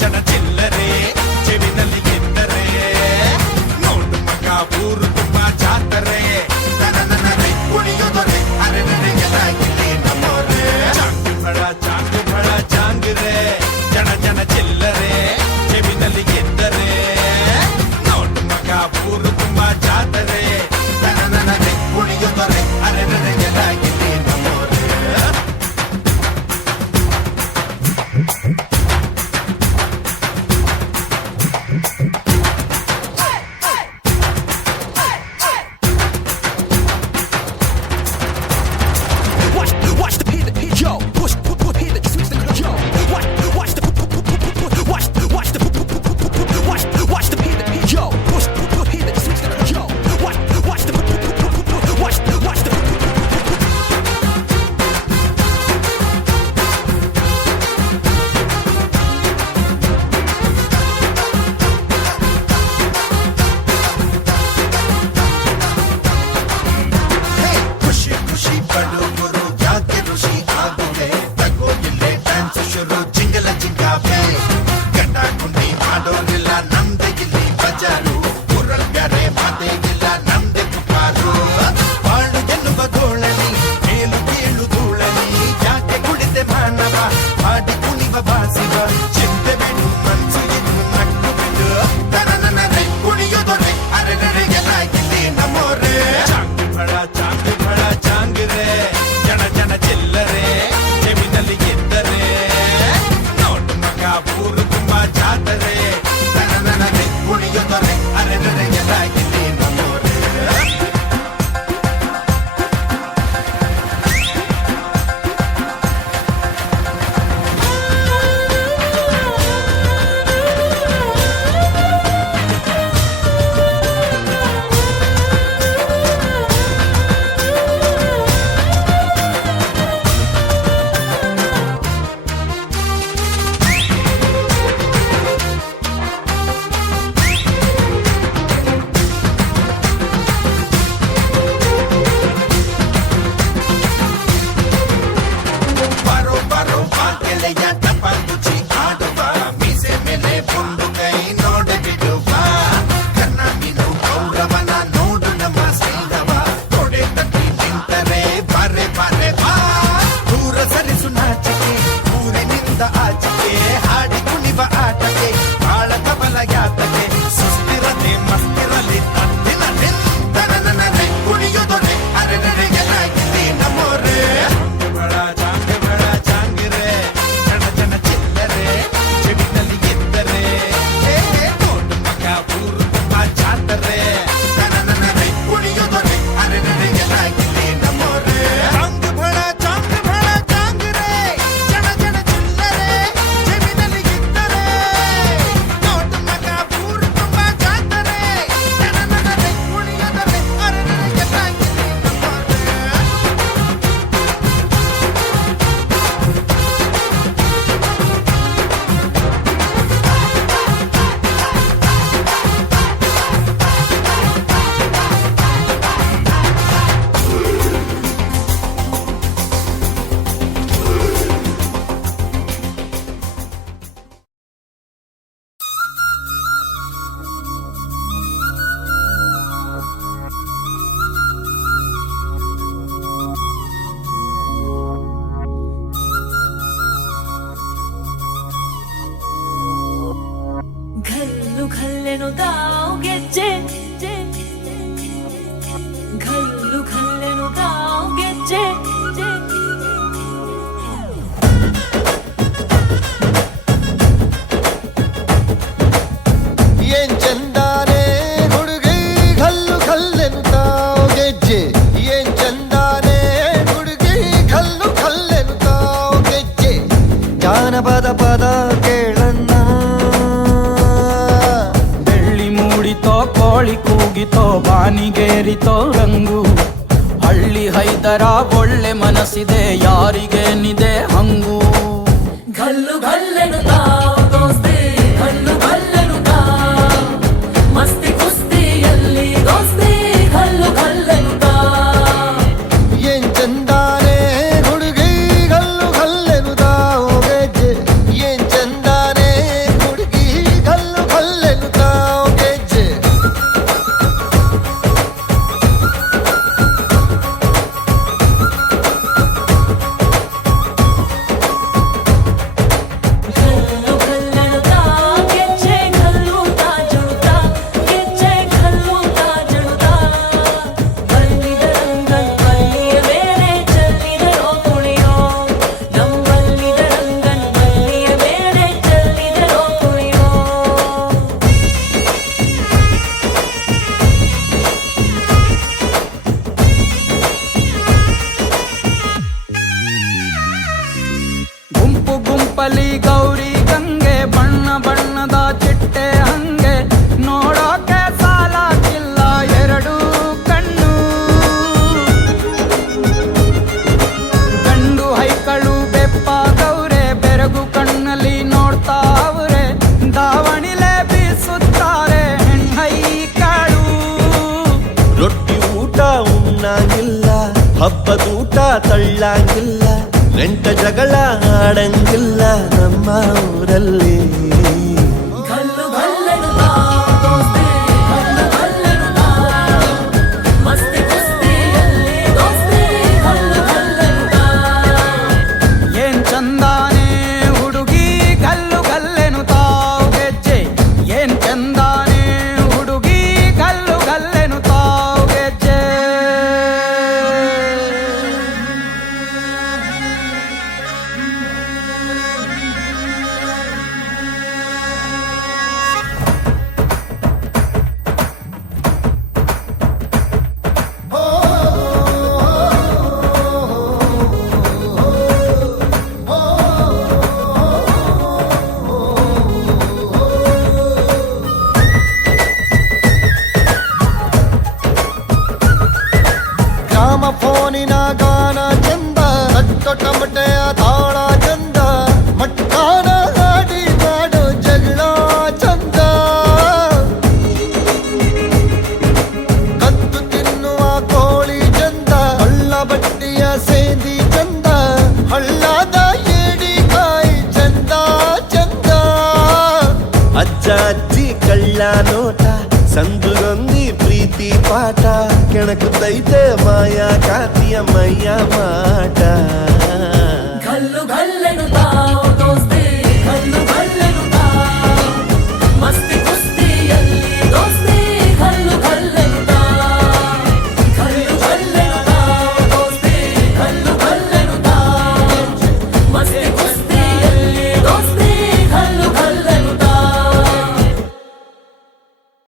ಜನ ಚಿಲ್ಲರೆ ಚೆವಿನಲ್ಲಿ ಎಂದರೆ ನೋಡು ಮಗ ಊರು ತುಂಬಾ ಜಾತರೆ ನನನನೆ ಕುಣಿಯೋದೊರೆ ಅರೆ ನನಗೆಲ್ಲಾಗಿಲ್ಲಿ ನಮ್ಮೋರೆ ಚಾಂಗ್ ಬಳ ಚಾಂಗ್ರೆ ಜನ ಜನ ಚಿಲ್ಲರೆ ಚೆವಿನಲ್ಲಿ ಎಂದರೆ ನೋಡು ಮಗ ಊರು ತುಂಬಾ ಜಾತರೆ ನನನನೆ ಕುಣಿಯೋದೊರೆ ಅರೆ ನನಗೆಲ್ಲಾಗಿಲ್ಲಿ ನಮ್ಮೋರೆ ಘಲ್ಲೆನು ಗಾವ್ ಗೆಜ್ಜೆ ಘಲ್ಲೆನು ಗಾವ್ ಗೆಜ್ಜೆ ಏನ್ ಚಂದಾನೆ ಹುಡುಗಿ ಘಲ್ಲು ಘಲ್ಲೆನು ಗಾವ್ ಗೆಜ್ಜೆ ಏನ್ ಚಂದಾನೆ ಹುಡುಗಿ ಘಲ್ಲು ಘಲ್ಲೆನು ಗಾವ್ ಗೆಜ್ಜೆ ಜಾನಪದ ಪದ ಕೇಳನ್ನ ಕೋಳಿ ಕೂಗಿತೋ ಬಾನಿಗೇರಿತೋ ರಂಗು ಹಳ್ಳಿ ಹೈದರ ಒಳ್ಳೆ ಮನಸ್ಸಿದೆ ಯಾರಿಗೇನಿದೆ ಹಂಗು ಘಲ್ಲು ಘಲ್ಲೆನು ಗಾವ್ ದೋಸ್ತಿ ಘಲ್ಲು ಘಲ್ಲೆನು ಗಾವ್ ಮಸ್ತಿ ಕುಸ್ತಿಯಲ್ಲಿ ದೋಸ್ತಿ ಘಲ್ಲು ಘಲ್ಲೆನು ಗಾವ್ ಏನ್ ಚಂದಾನೆ ಹುಡುಗಿ ಘಲ್ಲು ಘಲ್ಲೆನು ಗಾವ್ ಗೆಜ್ಜೆ ಏನ್ ಚಂದಾನೆ ಹುಡುಗಿ ಗೌರಿ ಗಂಗೆ ಬಣ್ಣ ಬಣ್ಣದ ಚಿಟ್ಟೆ ಹಂಗೆ ನೋಡೋಕೆ ಸಾಲಾಗಿಲ್ಲ ಎರಡು ಕಣ್ಣು ಗಂಡು ಹೈಕಳು ಬೆಪ್ಪಾಗವ್ರೆ ಬೆರಗು ಕಣ್ಣಲ್ಲಿ ನೋಡ್ತಾ ಅವ್ರೆ ದಾವಣಿಲೆ ಬೀಸುತ್ತಾರೆ ಹೆಣ್ಣೈಕಳು ರೊಟ್ಟಿ ಊಟ ಉಣ್ಣಂಗಿಲ್ಲ ಹಬ್ಬದೂಟ ತಳ್ಳಂಗಿಲ್ಲ ನೆಂಟ ಜಗಳ ಆಡಂಗಿಲ್ಲ ನಮ್ಮ ಊರಲ್ಲಿ ಘಲ್ಲು ಘಲ್ಲೆನುತ್ತಾ ದೋಸ್ತಿ ಘಲ್ಲು ಘಲ್ಲೆನುತ್ತಾ ಮಸ್ತಿ ಕುಸ್ತಿಯಲ್ಲಿ ದೋಸ್ತಿ ಘಲ್ಲು ಘಲ್ಲೆನುತ್ತಾ ಏನ್ ಚಂದಾನೆ ಹುಡುಗಿ ಗಲ್ಲು ಗಲ್ಲೆನು ತಾವು ಗೆಜ್ಜೆ ಏನ್ ಚಂದಾನೆ ಹುಡುಗಿ ಗಲ್ಲು ಗಲ್ಲೆನು ತಾವು ಗೆಜ್ಜೆ ಗ್ರಾಮ ಫೋನಿನ ಗಾನ ಚಂದ ಅಟ್ಟು ಟಮಟೆಯ ತಾಳ ಚಂದ ಮಟ್ಟಾನ ಗಾಡಿ ಮಾಡೋ ಜಗಳ ಚಂದ ಕತ್ತು ತಿನ್ನುವ ಕೋಳಿ ಚಂದ ಹಳ್ಳ ಬಟ್ಟಿಯ ಸೇದಿ ಚಂದ ಹಳ್ಳದ ಏಡಿಕಾಯಿ ಚಂದ ಚಂದ ಅಜ್ಜ ಅಜ್ಜಿ ಕಳ್ಳ ನೋಟ ಸಂದುಗೊಂದಿ ಪ್ರೀತಿ ಪಾಠ ಕೆಣಕುತ್ತೈತೆ ಮಾಯಾ ಕಾತಿಯ ಮೈಯ ಮಾಟ